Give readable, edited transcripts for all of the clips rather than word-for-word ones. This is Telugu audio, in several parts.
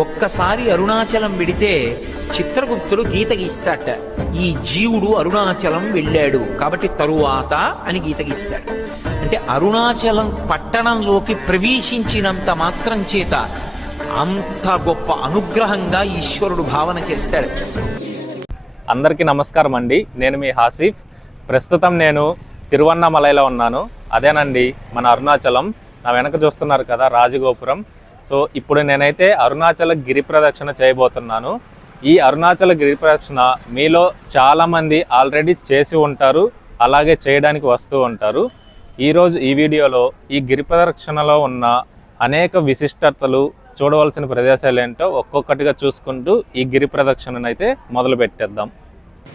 ఒక్కసారి అరుణాచలం వెడితే చిత్రగుప్తుడు గీత గీస్తాట. ఈ జీవుడు అరుణాచలం వెళ్ళాడు కాబట్టి తరువాత అని గీత గీస్తాడు. అంటే అరుణాచలం పట్టణంలోకి ప్రవేశించినంత మాత్రం చేత అంత గొప్ప అనుగ్రహంగా ఈశ్వరుడు భావన చేస్తాడు. అందరికీ నమస్కారం అండి. నేను మీ హాసిఫ్. ప్రస్తుతం నేను తిరువన్నామలైలో ఉన్నాను. అదేనండి మన అరుణాచలం. నా వెనక చూస్తున్నారు కదా రాజగోపురం. సో ఇప్పుడు నేనైతే అరుణాచల గిరి ప్రదక్షిణ చేయబోతున్నాను. ఈ అరుణాచల గిరి ప్రదక్షిణ మీలో చాలామంది ఆల్రెడీ చేసి ఉంటారు, అలాగే చేయడానికి వస్తూ ఉంటారు. ఈరోజు ఈ వీడియోలో ఈ గిరి ప్రదక్షిణలో ఉన్న అనేక విశిష్టతలు, చూడవలసిన ప్రదేశాలు ఏంటో ఒక్కొక్కటిగా చూసుకుంటూ ఈ గిరి ప్రదక్షిణను అయితే మొదలు పెట్టేద్దాం.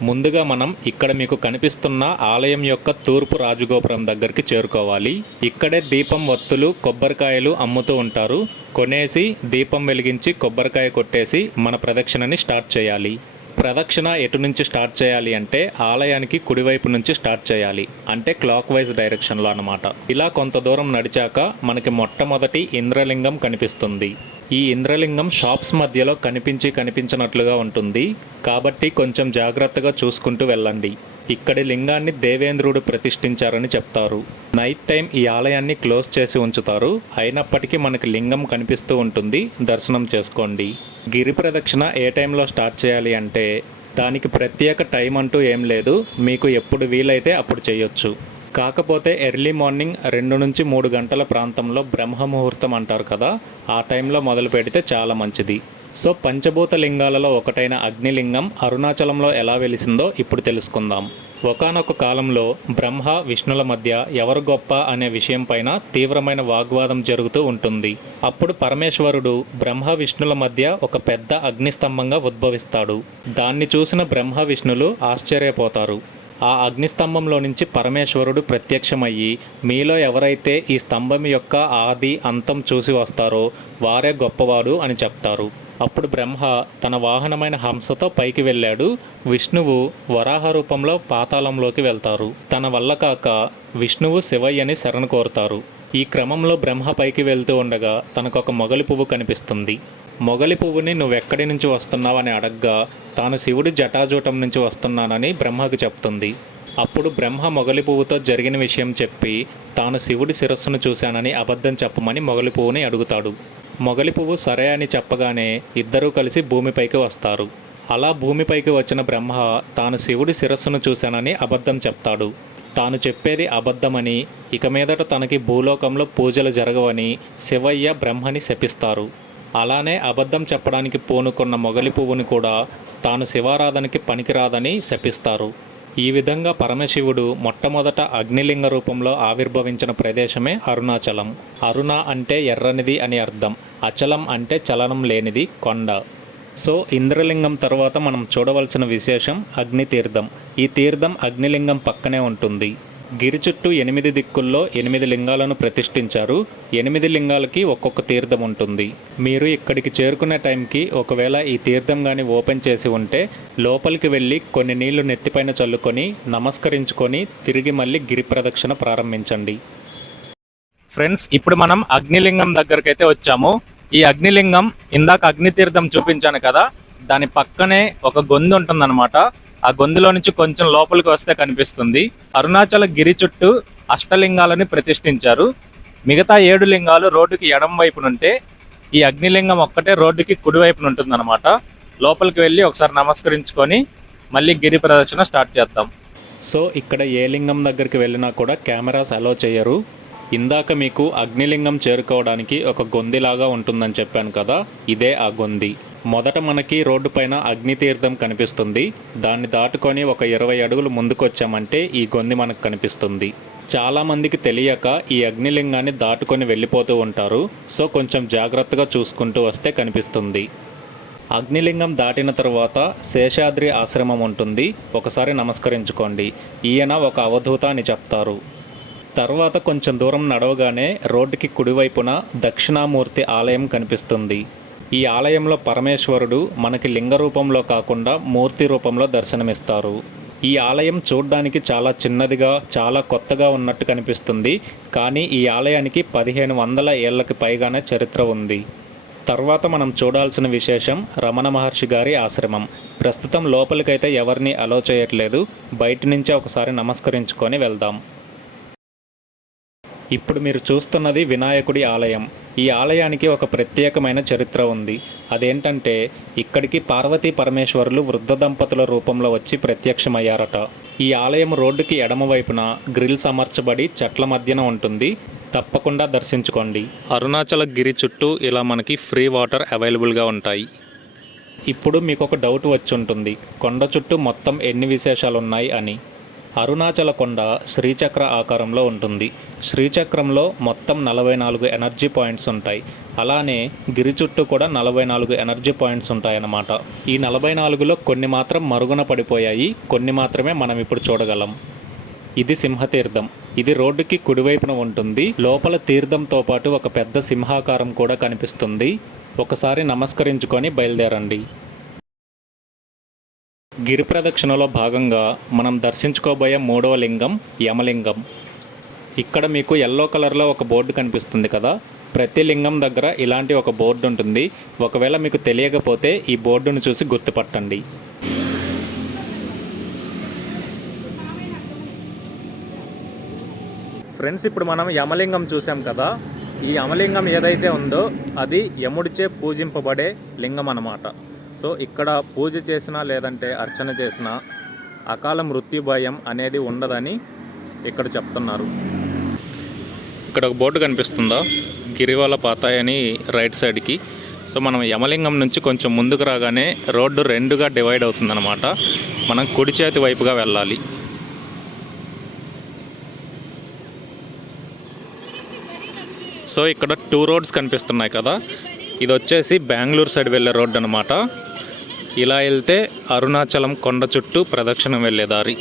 ముందుగా మనం ఇక్కడ మీకు కనిపిస్తున్న ఆలయం యొక్క తూర్పు రాజగోపురం దగ్గరికి చేరుకోవాలి. ఇక్కడే దీపం, ఒత్తులు, కొబ్బరికాయలు అమ్ముతూ ఉంటారు. కొనేసి దీపం వెలిగించి కొబ్బరికాయ కొట్టేసి మన ప్రదక్షిణని స్టార్ట్ చేయాలి. ప్రదక్షిణ ఎటు నుంచి స్టార్ట్ చేయాలి అంటే ఆలయానికి కుడివైపు నుంచి స్టార్ట్ చేయాలి. అంటే క్లాక్ వైజ్ డైరెక్షన్లో అన్నమాట. ఇలా కొంత దూరం నడిచాక మనకి మొట్టమొదటి ఇంద్రలింగం కనిపిస్తుంది. ఈ ఇంద్రలింగం షాప్స్ మధ్యలో కనిపించినట్లుగా ఉంటుంది కాబట్టి కొంచెం జాగ్రత్తగా చూసుకుంటూ వెళ్ళండి. ఇక్కడి లింగాన్ని దేవేంద్రుడు ప్రతిష్ఠించారని చెప్తారు. నైట్ టైం ఈ ఆలయాన్ని క్లోజ్ చేసి ఉంచుతారు. అయినప్పటికీ మనకి లింగం కనిపిస్తూ ఉంటుంది, దర్శనం చేసుకోండి. గిరి ప్రదక్షిణ ఏ టైంలో స్టార్ట్ చేయాలి అంటే దానికి ప్రత్యేక టైం అంటూ ఏం లేదు, మీకు ఎప్పుడు వీలైతే అప్పుడు చేయొచ్చు. కాకపోతే ఎర్లీ మార్నింగ్ 2 నుంచి 3 గంటల ప్రాంతంలో బ్రహ్మ ముహూర్తం అంటారు కదా, ఆ టైంలో మొదలు పెడితే చాలా మంచిది. సో పంచభూత లింగాలలో ఒకటైన అగ్నిలింగం అరుణాచలంలో ఎలా వెలిసిందో ఇప్పుడు తెలుసుకుందాం. ఒకానొక కాలంలో బ్రహ్మ విష్ణుల మధ్య ఎవరు గొప్ప అనే విషయం పైన తీవ్రమైన వాగ్వాదం జరుగుతూ ఉంటుంది. అప్పుడు పరమేశ్వరుడు బ్రహ్మ విష్ణుల మధ్య ఒక పెద్ద అగ్నిస్తంభంగా ఉద్భవిస్తాడు. దాన్ని చూసిన బ్రహ్మ విష్ణులు ఆశ్చర్యపోతారు. ఆ అగ్నిస్తంభంలో నుంచి పరమేశ్వరుడు ప్రత్యక్షమయ్యి మీలో ఎవరైతే ఈ స్తంభం యొక్క ఆది అంతం చూసి వస్తారో వారే గొప్పవాడు అని చెప్తారు. అప్పుడు బ్రహ్మ తన వాహనమైన హంసతో పైకి వెళ్ళాడు. విష్ణువు వరాహ రూపంలో పాతాళంలోకి వెళ్తారు. తన వల్ల కాక విష్ణువు శివయ్యని శరణు కోరుతారు. ఈ క్రమంలో బ్రహ్మ పైకి వెళ్తూ ఉండగా తనకొక మొగలి పువ్వు కనిపిస్తుంది. మొగలి పువ్వుని నువ్వెక్కడి నుంచి వస్తున్నావు అని అడగ్గా తాను శివుడి జటాజూటం నుంచి వస్తున్నానని బ్రహ్మకు చెప్తుంది. అప్పుడు బ్రహ్మ మొగలి పువ్వుతో జరిగిన విషయం చెప్పి తాను శివుడి శిరస్సును చూశానని అబద్ధం చెప్పమని మొగలి పువ్వుని అడుగుతాడు. మొగలి పువ్వు సరే అని చెప్పగానే ఇద్దరూ కలిసి భూమిపైకి వస్తారు. అలా భూమిపైకి వచ్చిన బ్రహ్మ తాను శివుడి శిరస్సును చూశానని అబద్ధం చెప్తాడు. తాను చెప్పేది అబద్ధమని, ఇక మీదట తనకి భూలోకంలో పూజలు జరగవని శివయ్య బ్రహ్మని శపిస్తారు. అలానే అబద్ధం చెప్పడానికి పూనుకున్న మొగలి పువ్వుని కూడా తాను శివారాధనకి పనికిరాదని శపిస్తారు. ఈ విధంగా పరమశివుడు మొట్టమొదట అగ్నిలింగ రూపంలో ఆవిర్భవించిన ప్రదేశమే అరుణాచలం. అరుణ అంటే ఎర్రనిది అని అర్థం. అచలం అంటే చలనం లేనిది, కొండ. సో ఇంద్రలింగం తర్వాత మనం చూడవలసిన విశేషం అగ్ని తీర్థం. ఈ తీర్థం అగ్నిలింగం పక్కనే ఉంటుంది. గిరి చుట్టూ 8 దిక్కుల్లో 8 లింగాలను ప్రతిష్ఠించారు. 8 లింగాలకి ఒక్కొక్క తీర్థం ఉంటుంది. మీరు ఇక్కడికి చేరుకునే టైంకి ఒకవేళ ఈ తీర్థం కానీ ఓపెన్ చేసి ఉంటే లోపలికి వెళ్ళి కొన్ని నీళ్లు నెత్తిపైన చల్లుకొని నమస్కరించుకొని తిరిగి మళ్ళీ గిరి ప్రదక్షిణ ప్రారంభించండి. ఫ్రెండ్స్, ఇప్పుడు మనం అగ్నిలింగం దగ్గరికి అయితే వచ్చాము. ఈ అగ్నిలింగం ఇందాక అగ్నితీర్థం చూపించాను కదా, దాని పక్కనే ఒక గొంతు ఉంటుందన్నమాట. ఆ గొంతులో నుంచి కొంచెం లోపలికి వస్తే కనిపిస్తుంది. అరుణాచల గిరి చుట్టూ అష్టలింగాలని ప్రతిష్ఠించారు. మిగతా 7 లింగాలు రోడ్డుకి ఎడం వైపునుంటే ఈ అగ్నిలింగం ఒక్కటే రోడ్డుకి కుడివైపున ఉంటుందన్నమాట. లోపలికి వెళ్ళి ఒకసారి నమస్కరించుకొని మళ్ళీ గిరి ప్రదక్షిణ స్టార్ట్ చేద్దాం. సో ఇక్కడ ఏ లింగం దగ్గరికి వెళ్ళినా కూడా కెమెరాస్ అలో చేయరు. ఇందాక మీకు అగ్నిలింగం చేరుకోవడానికి ఒక గొందిలాగా ఉంటుందని చెప్పాను కదా, ఇదే ఆ గొంది. మొదట మనకి రోడ్డు పైన అగ్నితీర్థం కనిపిస్తుంది. దాన్ని దాటుకొని ఒక 20 అడుగులు ముందుకొచ్చామంటే ఈ గొంది మనకు కనిపిస్తుంది. చాలామందికి తెలియక ఈ అగ్నిలింగాన్ని దాటుకొని వెళ్ళిపోతూ ఉంటారు. సో కొంచెం జాగ్రత్తగా చూసుకుంటూ వస్తే కనిపిస్తుంది. అగ్నిలింగం దాటిన తర్వాత శేషాద్రి ఆశ్రమం ఉంటుంది. ఒకసారి నమస్కరించుకోండి. ఈయన ఒక అవధూత అని చెప్తారు. తర్వాత కొంచెం దూరం నడవగానే రోడ్డుకి కుడివైపున దక్షిణామూర్తి ఆలయం కనిపిస్తుంది. ఈ ఆలయంలో పరమేశ్వరుడు మనకి లింగ రూపంలో కాకుండా మూర్తి రూపంలో దర్శనమిస్తారు. ఈ ఆలయం చూడ్డానికి చాలా చిన్నదిగా, చాలా కొత్తగా ఉన్నట్టు కనిపిస్తుంది. కానీ ఈ ఆలయానికి 1500 ఏళ్లకి పైగానే చరిత్ర ఉంది. తర్వాత మనం చూడాల్సిన విశేషం రమణ మహర్షి గారి ఆశ్రమం. ప్రస్తుతం లోపలికైతే ఎవరిని అలో చేయట్లేదు, బయట నుంచే ఒకసారి నమస్కరించుకొని వెళ్దాం. ఇప్పుడు మీరు చూస్తున్నది వినాయకుడి ఆలయం. ఈ ఆలయానికి ఒక ప్రత్యేకమైన చరిత్ర ఉంది. అదేంటంటే ఇక్కడికి పార్వతీ పరమేశ్వరులు వృద్ధ దంపతుల రూపంలో వచ్చి ప్రత్యక్షమయ్యారట. ఈ ఆలయం రోడ్డుకి ఎడమవైపున గ్రిల్స్ అమర్చబడి చెట్ల మధ్యన ఉంటుంది. తప్పకుండా దర్శించుకోండి. అరుణాచల గిరి చుట్టూ ఇలా మనకి ఫ్రీ వాటర్ అవైలబుల్గా ఉంటాయి. ఇప్పుడు మీకు ఒక డౌట్ వచ్చి ఉంటుంది, కొండ చుట్టూ మొత్తం ఎన్ని విశేషాలు ఉన్నాయి అని. అరుణాచల కొండ శ్రీచక్ర ఆకారంలో ఉంటుంది. శ్రీచక్రంలో మొత్తం 44 ఎనర్జీ పాయింట్స్ ఉంటాయి. అలానే గిరి చుట్టూ కూడా 44 ఎనర్జీ పాయింట్స్ ఉంటాయన్నమాట. ఈ 44లో కొన్ని మాత్రం మరుగున పడిపోయాయి, కొన్ని మాత్రమే మనం ఇప్పుడు చూడగలం. ఇది సింహతీర్థం. ఇది రోడ్డుకి కుడివైపున ఉంటుంది. లోపల తీర్థంతో పాటు ఒక పెద్ద సింహాకారం కూడా కనిపిస్తుంది. ఒకసారి నమస్కరించుకొని బయలుదేరండి. గిరి ప్రదక్షిణలో భాగంగా మనం దర్శించుకోబోయే 3వ లింగం యమలింగం. ఇక్కడ మీకు ఎల్లో కలర్లో ఒక బోర్డు కనిపిస్తుంది కదా, ప్రతి లింగం దగ్గర ఇలాంటి ఒక బోర్డు ఉంటుంది. ఒకవేళ మీకు తెలియకపోతే ఈ బోర్డును చూసి గుర్తుపట్టండి. ఫ్రెండ్స్, ఇప్పుడు మనం యమలింగం చూసాం కదా, ఈ యమలింగం ఏదైతే ఉందో అది యముడిచే పూజింపబడే లింగం అన్నమాట. సో ఇక్కడ పూజ చేసినా లేదంటే అర్చన చేసినా అకాల మృత్యు భయం అనేది ఉండదని ఇక్కడ చెప్తున్నారు. ఇక్కడ ఒక బోర్డు కనిపిస్తుందా, గిరివల పాతాయ్ అని రైట్ సైడ్కి. సో మనం యమలింగం నుంచి కొంచెం ముందుకు రాగానే రోడ్డు 2గా డివైడ్ అవుతుందన్నమాట. మనం కుడి చేతి వైపుగా వెళ్ళాలి. సో ఇక్కడ 2 రోడ్స్ కనిపిస్తున్నాయి కదా, ఇది వచ్చేసి బెంగళూరు సైడ్ వెళ్ళే రోడ్డు అనమాట. ఇలా వెళ్తే అరుణాచలం కొండ చుట్టూ ప్రదక్షిణం వెళ్ళే దారి.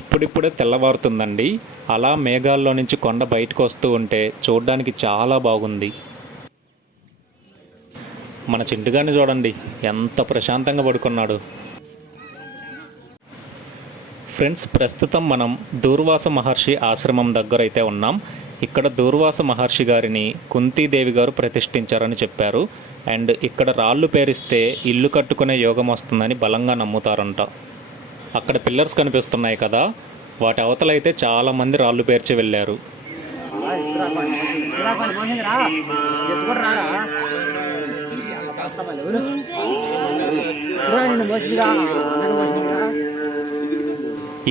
ఇప్పుడిప్పుడే తెల్లవారుతుందండి. అలా మేఘాల్లో నుంచి కొండ బయటకు వస్తూ ఉంటే చూడడానికి చాలా బాగుంది. మన చింటుగాన్ని చూడండి, ఎంత ప్రశాంతంగా పడుకున్నాడు. ఫ్రెండ్స్, ప్రస్తుతం మనం దూర్వాస మహర్షి ఆశ్రమం దగ్గర అయితే ఉన్నాం. ఇక్కడ దూర్వాస మహర్షి గారిని కుంతీదేవి గారు ప్రతిష్ఠించారని చెప్పారు. అండ్ ఇక్కడ రాళ్ళు పేరిస్తే ఇల్లు కట్టుకునే యోగం వస్తుందని బలంగా నమ్ముతారంట. అక్కడ పిల్లర్స్ కనిపిస్తున్నాయి కదా, వాటి అవతలైతే చాలామంది రాళ్ళు పేర్చి వెళ్ళారు.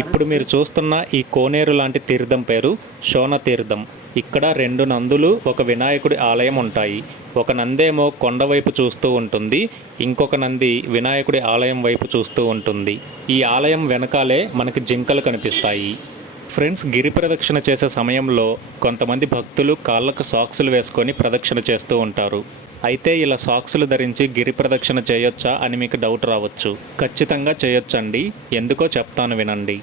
ఇప్పుడు మీరు చూస్తున్న ఈ కోనేరు లాంటి తీర్థం పేరు శోణ తీర్థం. ఇక్కడ 2 నందులు, ఒక వినాయకుడి ఆలయం ఉంటాయి. ఒక నందేమో కొండవైపు చూస్తూ ఉంటుంది, ఇంకొక నంది వినాయకుడి ఆలయం వైపు చూస్తూ ఉంటుంది. ఈ ఆలయం వెనకాలే మనకి జింకలు కనిపిస్తాయి. ఫ్రెండ్స్, గిరి ప్రదక్షిణ చేసే సమయంలో కొంతమంది భక్తులు కాళ్ళకు సాక్సులు వేసుకొని ప్రదక్షిణ చేస్తూ ఉంటారు. అయితే ఇలా సాక్సులు ధరించి గిరి ప్రదక్షిణ చేయొచ్చా అని మీకు డౌట్ రావచ్చు. ఖచ్చితంగా చేయొచ్చండి, ఎందుకో చెప్తాను వినండి.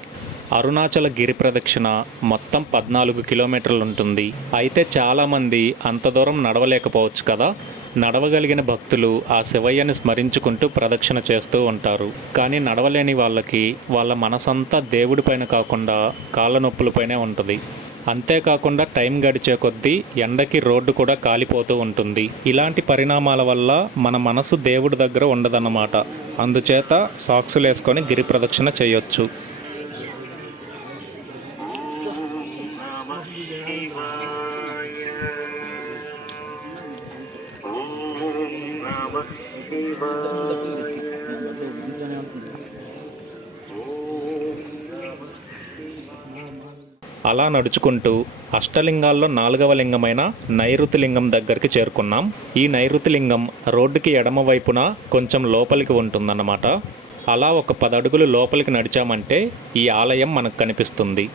అరుణాచల గిరి ప్రదక్షిణ మొత్తం 14 కిలోమీటర్లు ఉంటుంది. అయితే చాలామంది అంత దూరం నడవలేకపోవచ్చు కదా. నడవగలిగిన భక్తులు ఆ శివయ్యని స్మరించుకుంటూ ప్రదక్షిణ చేస్తూ ఉంటారు. కానీ నడవలేని వాళ్ళకి వాళ్ళ మనసంతా దేవుడిపైన కాకుండా కాళ్ళ నొప్పులపైనే ఉంటుంది. అంతేకాకుండా టైం గడిచే కొద్దీ ఎండకి రోడ్డు కూడా కాలిపోతూ ఉంటుంది. ఇలాంటి పరిణామాల వల్ల మన మనసు దేవుడి దగ్గర ఉండదన్నమాట. అందుచేత సాక్సులు వేసుకొని గిరి ప్రదక్షిణ చేయొచ్చు. అలా నడుచుకుంటూ అష్టలింగాల్లో 4వ లింగమైన నైరుతి లింగం దగ్గరికి చేరుకున్నాం. ఈ నైరుతి లింగం రోడ్డుకి ఎడమ వైపున కొంచెం లోపలికి ఉంటుందన్నమాట. అలా ఒక 10 అడుగులు లోపలికి నడిచామంటే ఈ ఆలయం మనకు కనిపిస్తుంది.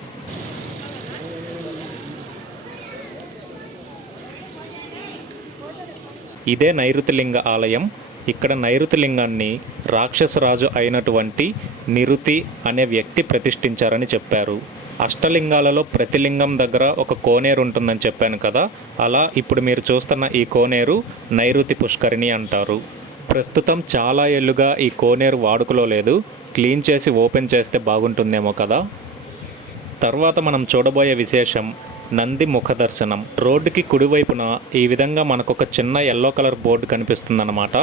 ఇదే నైరుతిలింగ ఆలయం. ఇక్కడ నైరుతిలింగాన్ని రాక్షసరాజు అయినటువంటి నిరుతి అనే వ్యక్తి ప్రతిష్ఠించారని చెప్పారు. అష్టలింగాలలో ప్రతి లింగం దగ్గర ఒక కోనేరు ఉంటుందని చెప్పాను కదా, అలా ఇప్పుడు మీరు చూస్తున్న ఈ కోనేరు నైరుతి పుష్కరిణి అంటారు. ప్రస్తుతం చాలా ఏళ్ళుగా ఈ కోనేరు వాడుకలో లేదు. క్లీన్ చేసి ఓపెన్ చేస్తే బాగుంటుందేమో కదా. తర్వాత మనం చూడబోయే విశేషం నంది ముఖ దర్శనం. రోడ్డుకి కుడివైపున ఈ విధంగా మనకొక చిన్న ఎల్లో కలర్ బోర్డు కనిపిస్తుందన్నమాట.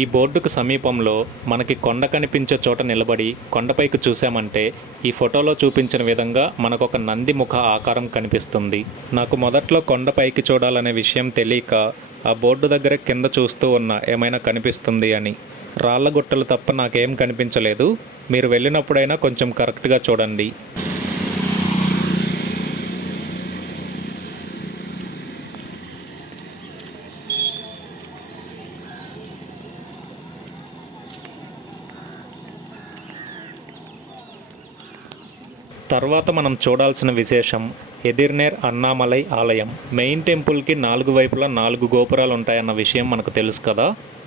ఈ బోర్డుకు సమీపంలో మనకి కొండ కనిపించే చోట నిలబడి కొండపైకి చూసామంటే ఈ ఫోటోలో చూపించిన విధంగా మనకొక నంది ముఖ ఆకారం కనిపిస్తుంది. నాకు మొదట్లో కొండపైకి చూడాలనే విషయం తెలియక ఆ బోర్డు దగ్గర కింద చూస్తూ ఉన్నా ఏమైనా కనిపిస్తుంది అని. రాళ్ళ గుట్టలు తప్ప నాకేం కనిపించలేదు. మీరు వెళ్ళినప్పుడైనా కొంచెం కరెక్ట్గా చూడండి. తర్వాత మనం చూడాల్సిన విశేషం ఎదిర్నేర్ అన్నామలై ఆలయం. మెయిన్ టెంపుల్కి 4 వైపులా 4 గోపురాలు ఉంటాయన్న విషయం మనకు తెలుసు కదా.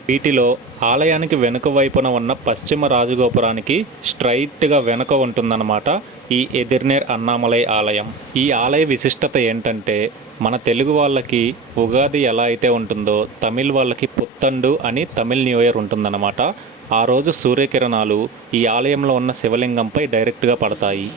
వీటిలో ఆలయానికి వెనుక వైపున ఉన్న పశ్చిమ రాజగోపురానికి స్ట్రైట్గా వెనుక ఉంటుందన్నమాట ఈ ఎదిర్నేర్ అన్నామలై ఆలయం. ఈ ఆలయ విశిష్టత ఏంటంటే మన తెలుగు వాళ్ళకి ఉగాది ఎలా అయితే ఉంటుందో తమిళ్ వాళ్ళకి పుత్తండు అని తమిళ్ న్యూ ఇయర్ ఉంటుందన్నమాట. ఆ రోజు సూర్యకిరణాలు ఈ ఆలయంలో ఉన్న శివలింగంపై డైరెక్ట్గా పడతాయి.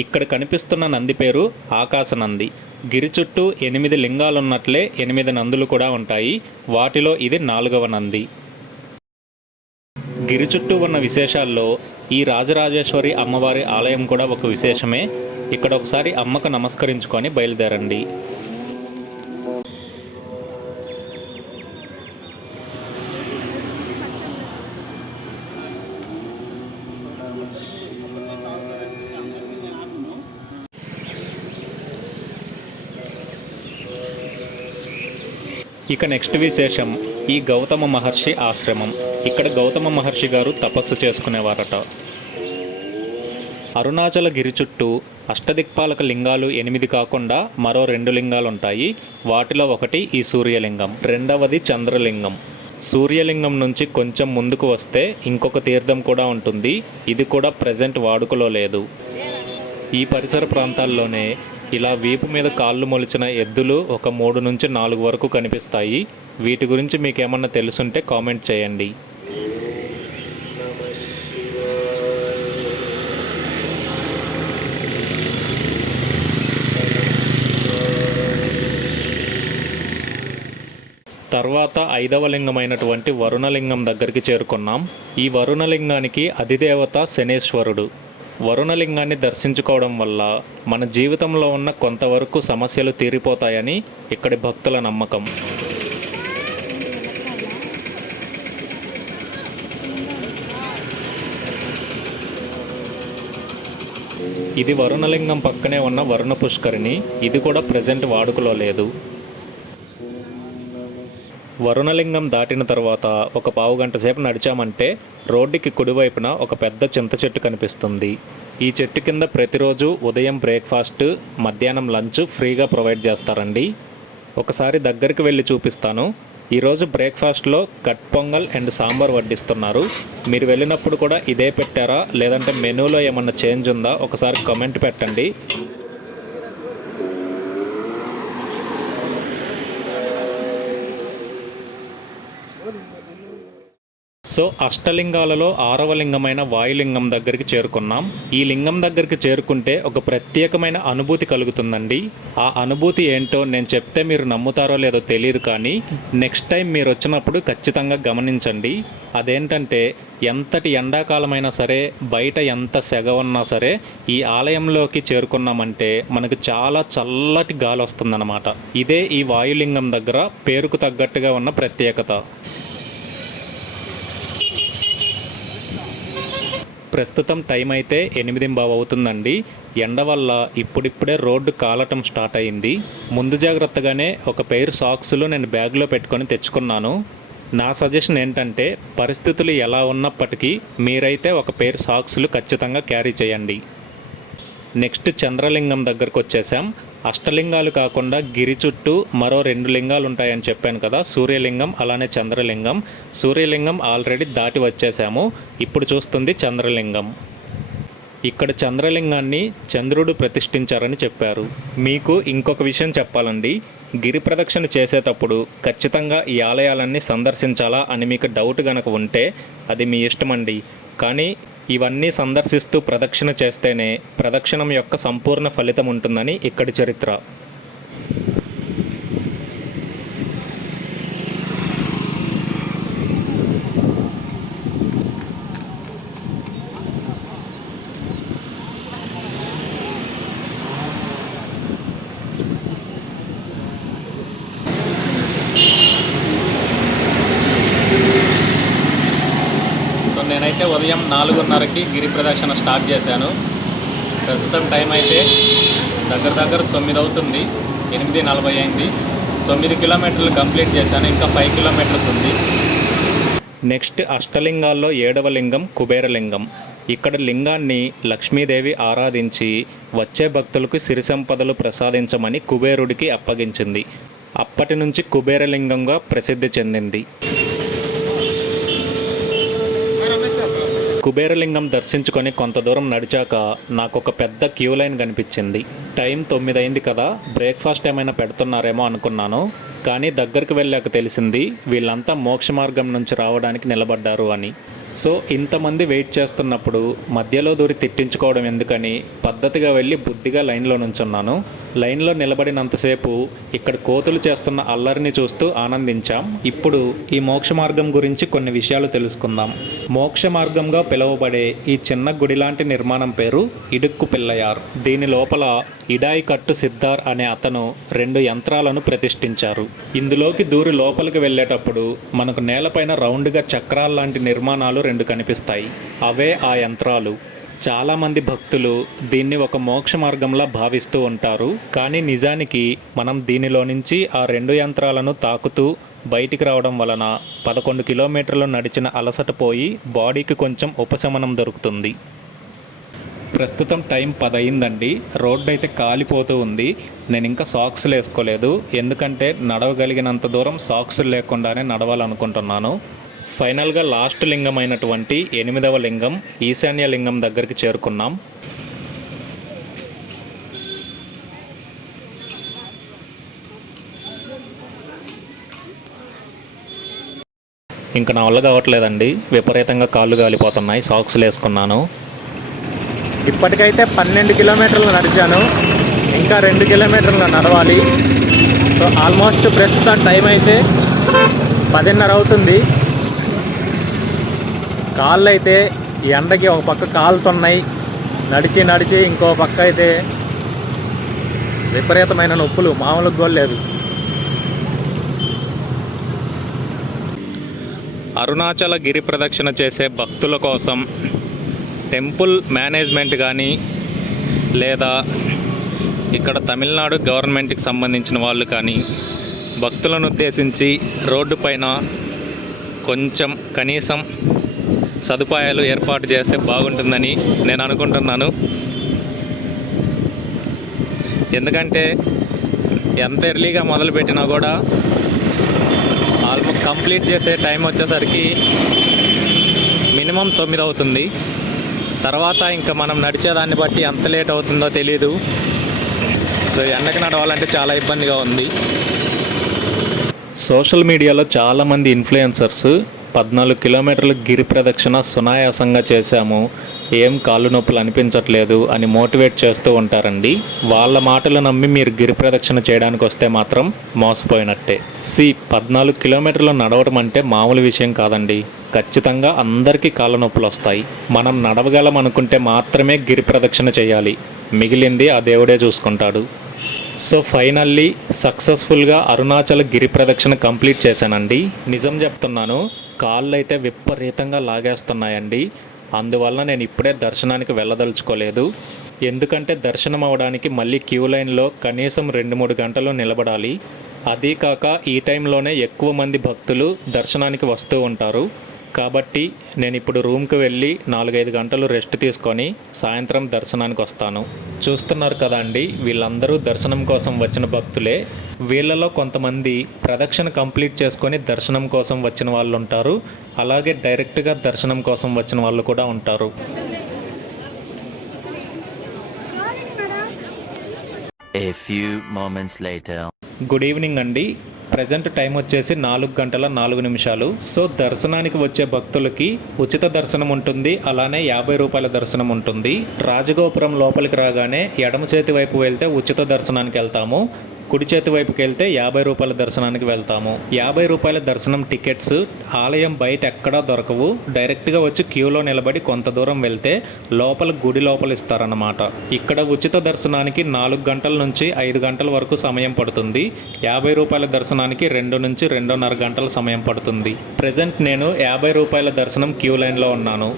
ఇక్కడ కనిపిస్తున్న నంది పేరు ఆకాశ నంది. గిరి చుట్టూ 8 లింగాలున్నట్లే 8 నందులు కూడా ఉంటాయి. వాటిలో ఇది 4వ నంది. గిరి చుట్టూ ఉన్న విశేషాల్లో ఈ రాజరాజేశ్వరి అమ్మవారి ఆలయం కూడా ఒక విశేషమే. ఇక్కడ ఒకసారి అమ్మకు నమస్కరించుకొని బయలుదేరండి. ఇక నెక్స్ట్ విశేషం ఈ గౌతమ మహర్షి ఆశ్రమం. ఇక్కడ గౌతమ మహర్షి గారు తపస్సు చేసుకునేవారట. అరుణాచల గిరి చుట్టూ అష్టదిక్పాలక లింగాలు 8 కాకుండా మరో 2 లింగాలు ఉంటాయి. వాటిలో ఒకటి ఈ సూర్యలింగం, రెండవది చంద్రలింగం. సూర్యలింగం నుంచి కొంచెం ముందుకు వస్తే ఇంకొక తీర్థం కూడా ఉంటుంది. ఇది కూడా ప్రజెంట్ వాడుకలో లేదు. ఈ పరిసర ప్రాంతాల్లోనే ఇలా వీపు మీద కాళ్ళు మొలిచిన ఎద్దులు ఒక 3 నుంచి 4 వరకు కనిపిస్తాయి. వీటి గురించి మీకేమన్నా తెలుసుంటే కామెంట్ చేయండి. తర్వాత 5వ లింగమైనటువంటి వరుణలింగం దగ్గరికి చేరుకున్నాం. ఈ వరుణలింగానికి అధిదేవత శనేశ్వరుడు. వరుణలింగాన్ని దర్శించుకోవడం వల్ల మన జీవితంలో ఉన్న కొంతవరకు సమస్యలు తీరిపోతాయని ఇక్కడి భక్తుల నమ్మకం. ఇది వరుణలింగం పక్కనే ఉన్న వరుణ పుష్కరిణి. ఇది కూడా ప్రజెంట్ వాడుకలో లేదు. వరుణలింగం దాటిన తర్వాత ఒక పావు గంట సేపు నడిచామంటే రోడ్డుకి కుడివైపున ఒక పెద్ద చింత చెట్టు కనిపిస్తుంది. ఈ చెట్టు కింద ప్రతిరోజు ఉదయం బ్రేక్ఫాస్ట్, మధ్యాహ్నం లంచ్ ఫ్రీగా ప్రొవైడ్ చేస్తారండి. ఒకసారి దగ్గరికి వెళ్ళి చూపిస్తాను. ఈరోజు బ్రేక్ఫాస్ట్లో కట్ పొంగల్ అండ్ సాంబార్ వడ్డిస్తున్నారు. మీరు వెళ్ళినప్పుడు కూడా ఇదే పెట్టారా, లేదంటే మెనూలో ఏమన్నా చేంజ్ ఉందా ఒకసారి కామెంట్ పెట్టండి. సో అష్టలింగాలలో 6వ లింగమైన వాయులింగం దగ్గరికి చేరుకున్నాం. ఈ లింగం దగ్గరికి చేరుకుంటే ఒక ప్రత్యేకమైన అనుభూతి కలుగుతుందండి. ఆ అనుభూతి ఏంటో నేను చెప్తే మీరు నమ్ముతారో లేదో తెలియదు, కానీ నెక్స్ట్ టైం మీరు వచ్చినప్పుడు ఖచ్చితంగా గమనించండి. అదేంటంటే ఎంతటి ఎండాకాలమైనా సరే, బయట ఎంత సెగ ఉన్నా సరే, ఈ ఆలయంలోకి చేరుకున్నామంటే మనకు చాలా చల్లటి గాలి వస్తుందన్నమాట. ఇదే ఈ వాయులింగం దగ్గర పేరుకు తగ్గట్టుగా ఉన్న ప్రత్యేకత. ప్రస్తుతం టైం అయితే 8:15 అవుతుందండి. ఎండ వల్ల ఇప్పుడిప్పుడే రోడ్డు కాలటం స్టార్ట్ అయింది. ముందు జాగ్రత్తగానే ఒక పెయిర్ సాక్స్లు నేను బ్యాగ్లో పెట్టుకొని తెచ్చుకున్నాను. నా సజెషన్ ఏంటంటే పరిస్థితులు ఎలా ఉన్నప్పటికీ మీరైతే ఒక పెయిర్ సాక్స్లు ఖచ్చితంగా క్యారీ చేయండి. నెక్స్ట్ చంద్రలింగం దగ్గరకు వచ్చేసాం. అష్టలింగాలు కాకుండా గిరి చుట్టూ మరో 2 లింగాలు ఉంటాయని చెప్పాను కదా, సూర్యలింగం అలానే చంద్రలింగం. సూర్యలింగం ఆల్రెడీ దాటి వచ్చేసాము. ఇప్పుడు చూస్తుంది చంద్రలింగం. ఇక్కడ చంద్రలింగాన్ని చంద్రుడు ప్రతిష్ఠించారని చెప్పారు. మీకు ఇంకొక విషయం చెప్పాలండి, గిరి ప్రదక్షిణ చేసేటప్పుడు ఖచ్చితంగా ఈ ఆలయాలన్నీ సందర్శించాలా అని మీకు డౌట్ గనక ఉంటే అది మీ ఇష్టమండి. కానీ ఇవన్నీ సందర్శిస్తూ ప్రదక్షిణ చేస్తేనే ప్రదక్షిణం యొక్క సంపూర్ణ ఫలితం ఉంటుందని ఇక్కడి చరిత్ర. సో నేనైతే ఉదయం 4:30కి గిరి ప్రదక్షిణ స్టార్ట్ చేశాను. ప్రస్తుతం టైం అయితే దగ్గర 9 అవుతుంది. 8:40 అయింది. 9 కిలోమీటర్లు కంప్లీట్ చేశాను. ఇంకా 5 కిలోమీటర్స్ ఉంది. నెక్స్ట్ అష్టలింగాల్లో 7వ లింగం కుబేరలింగం. ఇక్కడ లింగాన్ని లక్ష్మీదేవి ఆరాధించి వచ్చే భక్తులకు సిరి సంపదలు ప్రసాదించమని కుబేరుడికి అప్పగించింది. అప్పటి నుంచి కుబేరలింగంగా ప్రసిద్ధి చెందింది. కుబేరలింగం దర్శించుకొని కొంత దూరం నడిచాక నాకు ఒక పెద్ద క్యూ లైన్ కనిపించింది. టైం 9 అయింది కదా, బ్రేక్ఫాస్ట్ ఏమైనా పెడుతున్నారేమో అనుకున్నాను. కానీ దగ్గరికి వెళ్ళాక తెలిసింది వీళ్ళంతా మోక్ష మార్గం నుంచి రావడానికి నిలబడ్డారు అని. సో ఇంతమంది వెయిట్ చేస్తున్నప్పుడు మధ్యలో దూరి తిట్టించుకోవడం ఎందుకని పద్ధతిగా వెళ్ళి బుద్ధిగా లైన్లో నుంచున్నాను. లైన్లో నిలబడినంతసేపు ఇక్కడ కోతులు చేస్తున్న అల్లరిని చూస్తూ ఆనందించాం. ఇప్పుడు ఈ మోక్ష మార్గం గురించి కొన్ని విషయాలు తెలుసుకుందాం. మోక్ష మార్గంగా పిలువబడే ఈ చిన్న గుడి లాంటి నిర్మాణం పేరు ఇడుక్కు పిల్లయార్. దీని లోపల ఇడాయి కట్టు సిద్ధార్ అనే అతను 2 యంత్రాలను ప్రతిష్ఠించారు. ఇందులోకి దూరి లోపలికి వెళ్ళేటప్పుడు మనకు నేలపైన రౌండ్గా చక్రాల లాంటి నిర్మాణాలు 2 కనిపిస్తాయి. అవే ఆ యంత్రాలు. చాలామంది భక్తులు దీన్ని ఒక మోక్ష మార్గంలా భావిస్తూ ఉంటారు. కానీ నిజానికి మనం దీనిలో నుంచి ఆ 2 యంత్రాలను తాకుతూ బయటికి రావడం వలన 11 కిలోమీటర్లు నడిచిన అలసట పోయి బాడీకి కొంచెం ఉపశమనం దొరుకుతుంది. ప్రస్తుతం టైం 10 అయిందండి. రోడ్డు అయితే కాలిపోతూ ఉంది. నేను ఇంకా సాక్స్లు వేసుకోలేదు, ఎందుకంటే నడవగలిగినంత దూరం సాక్సులు లేకుండానే నడవాలనుకుంటున్నాను. ఫైనల్గా లాస్ట్ లింగం అయినటువంటి 8వ లింగం ఈశాన్య లింగం దగ్గరికి చేరుకున్నాం. ఇంకా నా వల్ల కావట్లేదండి, విపరీతంగా కాళ్ళు కాలిపోతున్నాయి. సాక్స్లు వేసుకున్నాను. ఇప్పటికైతే 12 కిలోమీటర్లు నడిచాను. ఇంకా 2 కిలోమీటర్లు నడవాలి. సో ఆల్మోస్ట్ ప్రస్తుతం టైం అయితే 10:30 అవుతుంది. కాళ్ళు అయితే ఎండకి ఒక పక్క కాలుతున్నాయి. నడిచి ఇంకో పక్క అయితే విపరీతమైన నొప్పులు, మామూలుగా కూడా లేదు. అరుణాచల గిరి ప్రదక్షిణ చేసే భక్తుల కోసం టెంపుల్ మేనేజ్మెంట్ కానీ లేదా ఇక్కడ తమిళనాడు గవర్నమెంట్కి సంబంధించిన వాళ్ళు కానీ భక్తులను ఉద్దేశించి రోడ్డు పైన కొంచెం కనీసం సదుపాయాలు ఏర్పాటు చేస్తే బాగుంటుందని నేను అనుకుంటున్నాను. ఎందుకంటే ఎంత ఎర్లీగా మొదలుపెట్టినా కూడా ఆల్మోస్ట్ కంప్లీట్ చేసే టైం వచ్చేసరికి మినిమం 9 అవుతుంది. తర్వాత ఇంకా మనం నడిచేదాన్ని బట్టి ఎంత లేట్ అవుతుందో తెలీదు. సో ఎండకి నడవాలంటే చాలా ఇబ్బందిగా ఉంది. సోషల్ మీడియాలో చాలామంది ఇన్ఫ్లుయెన్సర్స్ 14 కిలోమీటర్ల గిరి ప్రదక్షిణ సునాయాసంగా చేశాము, ఏం కాళ్ళు నొప్పులు అనిపించట్లేదు అని మోటివేట్ చేస్తూ ఉంటారండి. వాళ్ళ మాటలు నమ్మి మీరు గిరి ప్రదక్షిణ చేయడానికి వస్తే మాత్రం మోసపోయినట్టే. 14 కిలోమీటర్లు నడవడం అంటే మామూలు విషయం కాదండి. ఖచ్చితంగా అందరికీ కాళ్ళ నొప్పులు వస్తాయి. మనం నడవగలం అనుకుంటే మాత్రమే గిరి ప్రదక్షిణ చేయాలి, మిగిలింది ఆ దేవుడే చూసుకుంటాడు. సో ఫైనల్లీ సక్సెస్ఫుల్గా అరుణాచల గిరి ప్రదక్షిణ కంప్లీట్ చేశానండి. నిజం చెప్తున్నాను, కాళ్ళు అయితే విపరీతంగా లాగేస్తున్నాయండి. అందువల్ల నేను ఇప్పుడే దర్శనానికి వెళ్ళదలుచుకోలేదు. ఎందుకంటే దర్శనం అవడానికి మళ్ళీ క్యూ లైన్లో కనీసం 2-3 గంటలు నిలబడాలి. అదీ కాక ఈ టైంలోనే ఎక్కువ మంది భక్తులు దర్శనానికి వస్తూ ఉంటారు. కాబట్టి నేను ఇప్పుడు రూమ్కి వెళ్ళి 4-5 గంటలు రెస్ట్ తీసుకొని సాయంత్రం దర్శనానికి వస్తాను. చూస్తున్నారు కదా అండి, వీళ్ళందరూ దర్శనం కోసం వచ్చిన భక్తులే. వీళ్ళలో కొంతమంది ప్రదక్షిణ కంప్లీట్ చేసుకొని దర్శనం కోసం వచ్చిన వాళ్ళు ఉంటారు, అలాగే డైరెక్ట్గా దర్శనం కోసం వచ్చిన వాళ్ళు కూడా ఉంటారు. A few moments later. Good evening అండి. ప్రజెంట్ టైం వచ్చేసి 4:04. సో దర్శనానికి వచ్చే భక్తులకి ఉచిత దర్శనం ఉంటుంది, అలానే 50 రూపాయల దర్శనం ఉంటుంది. రాజగోపురం లోపలికి రాగానే ఎడమ చేతి వైపు వెళ్తే ఉచిత దర్శనానికి వెళ్తాము, కుడి చేతి వైపుకి వెళ్తే 50 రూపాయల దర్శనానికి వెళ్తాము. 50 రూపాయల దర్శనం టికెట్స్ ఆలయం బయట ఎక్కడా దొరకవు. డైరెక్ట్గా వచ్చి క్యూలో నిలబడి కొంత దూరం వెళ్తే లోపల గుడి లోపల ఇస్తారన్నమాట. ఇక్కడ ఉచిత దర్శనానికి 4 గంటల నుంచి 5 గంటల వరకు సమయం పడుతుంది. 50 రూపాయల దర్శనానికి 2 నుంచి 2.5 గంటల సమయం పడుతుంది. ప్రజెంట్ నేను 50 రూపాయల దర్శనం క్యూ లైన్లో ఉన్నాను.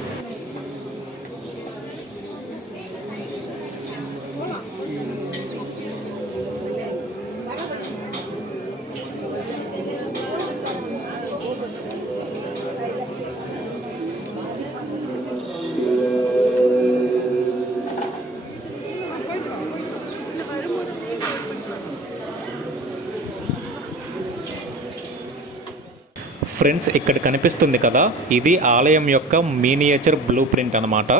ఫ్రెండ్స్, ఇక్కడ కనిపిస్తుంది కదా, ఇది ఆలయం యొక్క మినియేచర్ బ్లూ ప్రింట్ అనమాట.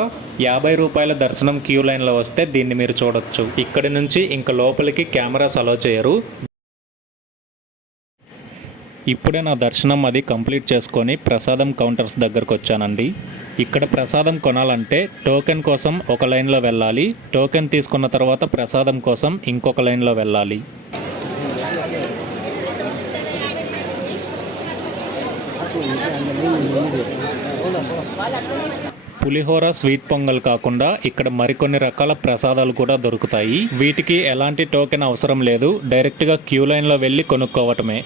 50 రూపాయల దర్శనం క్యూ లైన్లో వస్తే దీన్ని మీరు చూడొచ్చు. ఇక్కడి నుంచి ఇంకా లోపలికి కెమెరాస్ అలో చేయరు. ఇప్పుడే నా దర్శనం అది కంప్లీట్ చేసుకొని ప్రసాదం కౌంటర్స్ దగ్గరకు వచ్చానండి. ఇక్కడ ప్రసాదం కొనాలంటే టోకెన్ కోసం ఒక లైన్లో వెళ్ళాలి, టోకెన్ తీసుకున్న తర్వాత ప్రసాదం కోసం ఇంకొక లైన్లో వెళ్ళాలి. పులిహోర, స్వీట్ పొంగల్ కాకుండా ఇక్కడ మరికొన్ని రకాల ప్రసాదాలు కూడా దొరుకుతాయి. వీటికి ఎలాంటి టోకెన్ అవసరం లేదు, డైరెక్ట్గా క్యూ లైన్లో వెళ్ళి కొనుక్కోవటమే.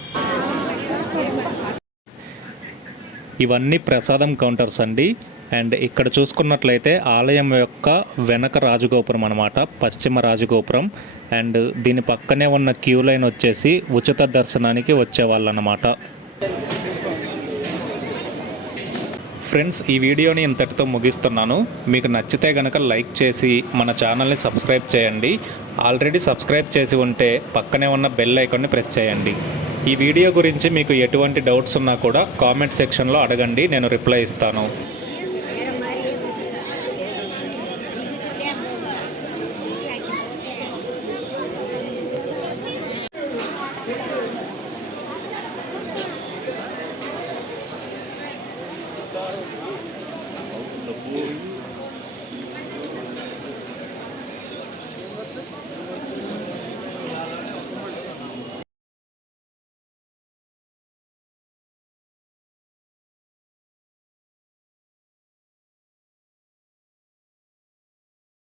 ఇవన్నీ ప్రసాదం కౌంటర్స్ అండి. అండ్ ఇక్కడ చూసుకున్నట్లయితే ఆలయం యొక్క వెనక రాజగోపురం అనమాట, పశ్చిమ రాజగోపురం. అండ్ దీని పక్కనే ఉన్న క్యూ లైన్ వచ్చేసి ఉచిత దర్శనానికి వచ్చేవాళ్ళు అనమాట. ఫ్రెండ్స్, ఈ వీడియోని ఇంతటితో ముగిస్తున్నాను. మీకు నచ్చితే కనుక లైక్ చేసి మన ఛానల్ని సబ్స్క్రైబ్ చేయండి. ఆల్రెడీ సబ్స్క్రైబ్ చేసి ఉంటే పక్కనే ఉన్న బెల్ ఐకాన్ని ప్రెస్ చేయండి. ఈ వీడియో గురించి మీకు ఎటువంటి డౌట్స్ ఉన్నా కూడా కామెంట్ సెక్షన్లో అడగండి, నేను రిప్లై ఇస్తాను.